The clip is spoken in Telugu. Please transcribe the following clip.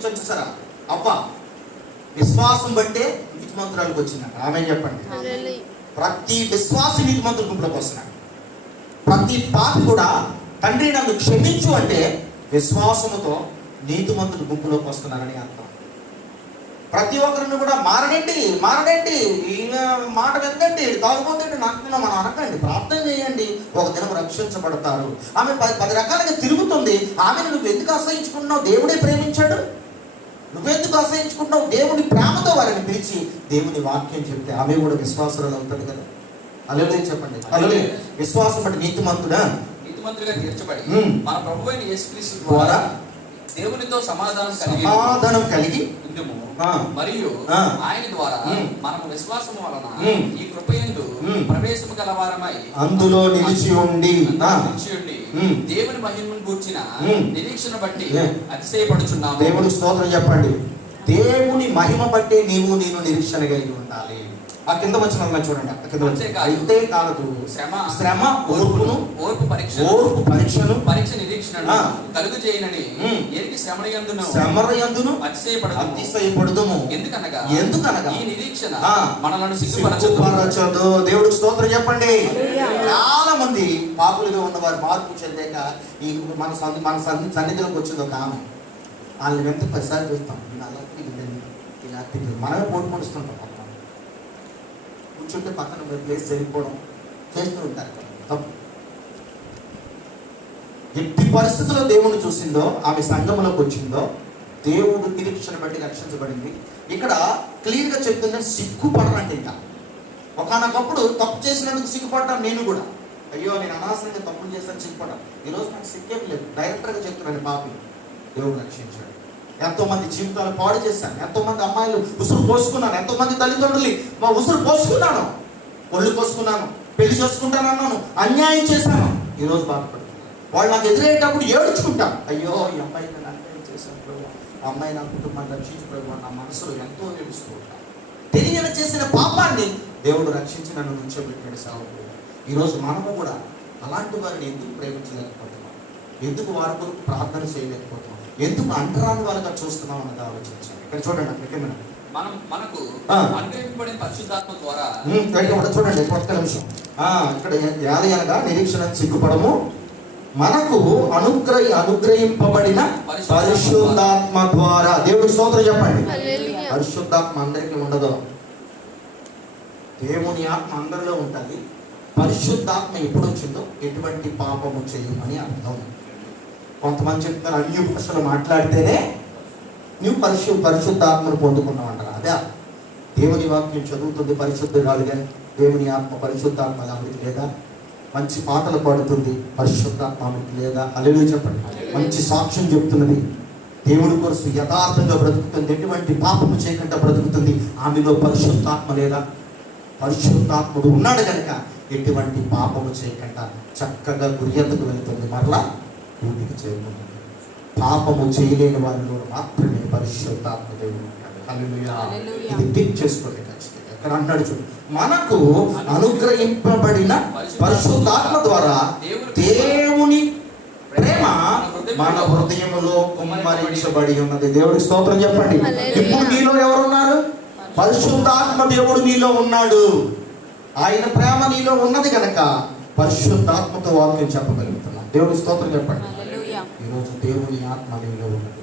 చూపించొచ్చు చూసారా అవ్వ విశ్వాసం బట్టే నీతిమంతురాలకు వచ్చిందంట. ఆమె చెప్పండి. ప్రతి విశ్వాసి నీతిమంతుల గుంపులోకి వస్తున్నాడు. ప్రతి పాపి కూడా తండ్రి నన్ను క్షమించు అంటే విశ్వాసముతో నీతిమంతుల గుంపులోకి వస్తున్నారని అర్థం. ప్రతి ఒక్కరిని కూడా మారడండి మారడండి ఈయన మాట విందండి తాగుపోతండి నాకు మనం అనకండి ప్రార్థన చేయండి ఒక దినం రక్షించబడతారు. ఆమె పది పది రకాలుగా తిరుగుతుంది. ఆమెను నువ్వు ఎందుకు అసహించుకున్నావు దేవుడే ప్రేమించాడు. నువ్వెందుకు అసహించుకుంటున్నావు దేవుని ప్రేమతో వారిని పిలిచి దేవుని వాక్యం చెప్తే ఆమె కూడా విశ్వాసరాలు అవుతుంది కదా అలలే చెప్పండి అలలే విశ్వాసం బట్టి నీతిమంతుడా నీతిమంతుడిగా తీర్చబడి. మన ప్రభు అయిన యేసుక్రీస్తు ద్వారా దేవునితో సమాధానం కలిగి సమాధానం కలిగి. మరియు. ఆయన ద్వారా. మనము విశ్వాసము వలన. ఈ కృపయందు. ప్రవేశము గలవారమై అందులో నిలిచి ఉండి నిలిచి ఉండి. దేవుని మహిమను గూర్చిన. నిరీక్షణ బట్టి. అతిశయపడుచున్నాము. దేవుడి స్తోత్రం చెప్పండి. దేవుని మహిమ బట్టే నీవు నేను నిరీక్షణ కలిగి ఉండాలి. ఆ కింద వచ్చిన చూడండి ఆ కింద. అయితే కాదు. శ్రమ శ్రమ ఓర్పును ఓర్పు పరీక్ష ఓర్పు పరీక్షను. పరీక్ష నిరీక్షణను ఆ. కలుగు చేయనని ఉమ్. ఎరిగి శ్రమణయందును శ్రమరయందును అతిశయపడదు అతిశయపడుదుము. ఎందుకనగా ఎందుకనగా? ఈ నిరీక్షణ. మనలను సిగ్గుపరచదు. దేవుడికి స్తోత్రం చెప్పండి. వారు మార్పు చెందాక ఈ మన సన్ని- మన సన్ని- సన్నిధిలోకి వచ్చింది ఒక ఆమె. వాళ్ళని వెంట పదిసార్లు చూస్తాం. వీళ్ళు అలా ఇలా తిరిగి మనమే పోటుకొనిస్తుంటాం పక్కన కూర్చుంటే పక్కన ప్లేస్ జరిగిపోవడం చేస్తూ ఉంటారు తప్పు. ఎట్టి పరిస్థితుల్లో దేవుని చూసిందో ఆమె సంగములోకి వచ్చిందో దేవుడు నిరీక్షణ బట్టి రక్షించబడింది. ఇక్కడ క్లియర్గా చెప్తుందని సిగ్గుపడనంటే ఇంకా. ఒకనొకప్పుడు తప్పు చేసినందుకు సిగ్గుపడ్డాను నేను కూడా. అయ్యో నేను అనవసరంగా తప్పులు చేశాను చెప్పడం. ఈరోజు నాకు సిక్కేం లేదు. డైరెక్టర్గా చెప్తున్నాను పాపి దేవుడు రక్షించాడు. ఎంతో మంది జీవితాలు పాడు చేశాను. ఎంతో మంది అమ్మాయిలు ఉసురు పోసుకున్నాను. ఎంతో మంది తల్లిదండ్రులు మా ఉసురు పోసుకున్నాను. ఒళ్ళు పోసుకున్నాను. పెళ్ళి చేసుకుంటాను అన్నాను. అన్యాయం చేశాను. ఈరోజు బాధపడుతున్నాను. వాళ్ళు నాకు ఎదురయ్యేటప్పుడు ఏడుచుకుంటాను అయ్యో ఈ అమ్మాయి నేను అన్యాయం చేశాను ప్రభు. అమ్మాయి నా కుటుంబాన్ని రక్షించు ప్రభు నా మనసులో ఎంతో ఏడుస్తూ ఉంటాను తెలియని చేసిన పాపాన్ని దేవుడు రక్షించి నన్ను నుంచోబెట్టాడు సాగుడు ఈరోజు మనము కూడా అలాంటి వారిని ఎందుకు ప్రేమించలేకపోతున్నాం? ఎందుకు వారి కొరకు ప్రార్థన చేయలేకపోతున్నాం? ఎందుకు అంటరాని వాళ్ళగా చూస్తున్నాం అన్నది ఆలోచించాలి. ఇక్కడ చూడండి అక్కడ. మనం మనకు. అనుగ్రహింపబడిన పరిశుద్ధాత్మ ద్వారా చూడండి ఒక్క నిమిషం. ఆ, ఇక్కడ యాది అనగా నిరీక్షణ సిగ్గుపడము. మనకు అనుగ్రహి అనుగ్రహింపబడిన పరిశుద్ధాత్మ ద్వారా. దేవుడి స్తోత్రం చెప్పండి. హల్లెలూయా. పరిశుద్ధాత్మ అందరికీ ఉండదు. దేవుని ఆత్మ అందరిలో ఉంటుంది. పరిశుద్ధాత్మ ఎప్పుడు వచ్చిందో ఎటువంటి పాపము చేయమని అర్థం. కొంతమంది చెప్తారు అన్య భాషలు మాట్లాడితేనే నువ్వు పరిశు పరిశుద్ధాత్మను పొందుకున్నావు అంటారు అదే దేవుని వాక్యం చదువుతుంది పరిశుద్ధురాలు కానీ దేవుని ఆత్మ పరిశుద్ధాత్మ ఆమెకి లేదా? మంచి పాటలు పాడుతుంది పరిశుద్ధాత్మ ఆమెకి లేదా? అల్లెలు చెప్పండి. మంచి సాక్ష్యం చెప్తున్నది. దేవుడి కొరకు యథార్థంగా బ్రతుకుతుంది ఎటువంటి పాపము చేయకుండా బ్రతుకుతుంది ఆమెలో పరిశుద్ధాత్మ లేదా? పరిశుద్ధాత్ముడు ఉన్నాడు కనుక ఎటువంటి పాపము చేయకుండా చక్కగా గురియతకు వెళుతుంది. మరలా కూటికి చేరుకుంటుంది. పాపము చేయలేని వారిలో మాత్రమే పరిశుద్ధాత్మ దేవుడు. ఇది టిక్ చేసుకోండి ఖచ్చితంగా. ఇక్కడ అంటాడు చూడు మనకు అనుగ్రహింపబడిన పరిశుద్ధాత్మ ద్వారా దేవుని ప్రేమ మన హృదయములో కుమ్మరించబడి ఉన్నది. దేవుడి స్తోత్రం చెప్పండి. ఇప్పుడు మీలో ఎవరున్నారు? పరిశుద్ధాత్మ దేవుడు మీలో ఉన్నాడు. ఆయన ప్రేమ నీలో ఉన్నది కనుక పరిశుద్ధాత్మతో వాక్యం చెప్పగలుగుతున్నాం. దేవుడి స్తోత్రం చెప్పండి. ఈరోజు దేవుని ఆత్మ నీలో ఉన్నది.